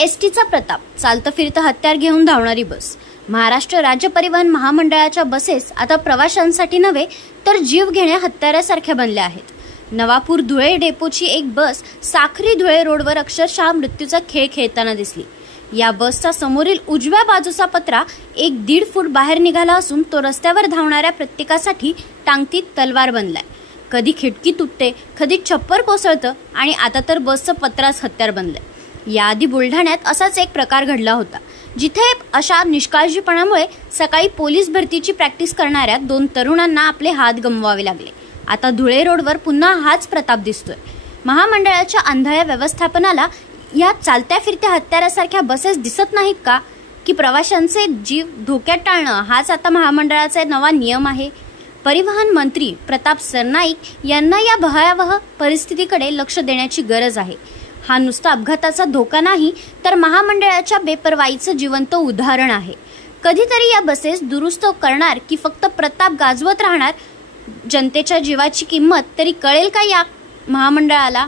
एसटीचा प्रताप, चालतं फिरतं हत्यार घेऊन धावणारी बस। महाराष्ट्र राज्य परिवहन महामंडळाच्या बसेस आता प्रवाशांसाठी नव्हे तर जीव घेण्या हत्यारासारख्या बनल्या आहेत। नवापूर धुळे डेपोची एक बस साखरी धुळे रोडवर अक्षरशः मृत्यूचा खेळ खेळताना दिसली। या बसचा समोरील उजव्या बाजूचा पत्रा 1-1.5 फूट बाहेर निघाला असून तो रस्त्यावर धावणाऱ्या प्रत्येकासाठी टांगतीत तलवार बनलाय। कधी खिडकी तुटते, कधी छप्पर कोसळतं आणि आता तर बसचं पत्राच हत्यार बनलंय। याआधी बुलढाण्यात असाच एक प्रकार घडला होता, जिथे अशा निष्काळजीपणामुळे सकाळी पोलीस भरतीची प्रॅक्टिस करणाऱ्या 2 तरुणांना आपले हात गमवावे लागले। आता धुळे रोडवर पुन्हा हाच प्रताप दिसतोय। महामंडळाच्या आंधळ्या व्यवस्थापनाला या चालत्या फिरत्या हत्यारासारख्या बसेस दिसत नाहीत का, की प्रवाशांचे जीव धोक्यात टाळणं हाच आता महामंडळाचा नवा नियम आहे? परिवहन मंत्री प्रताप सरनाईक यांना या भयावह परिस्थितीकडे लक्ष देण्याची गरज आहे। हा नुसता अपघाताचा धोका नाही, तर महामंडळाच्या बेपर्वाईचं जिवंत उदाहरण आहे। कधीतरी या बसेस दुरुस्त करणार की फक्त प्रताप गाजवत राहणार? जनतेच्या जीवाची किंमत तरी कळेल का या महामंडळाला?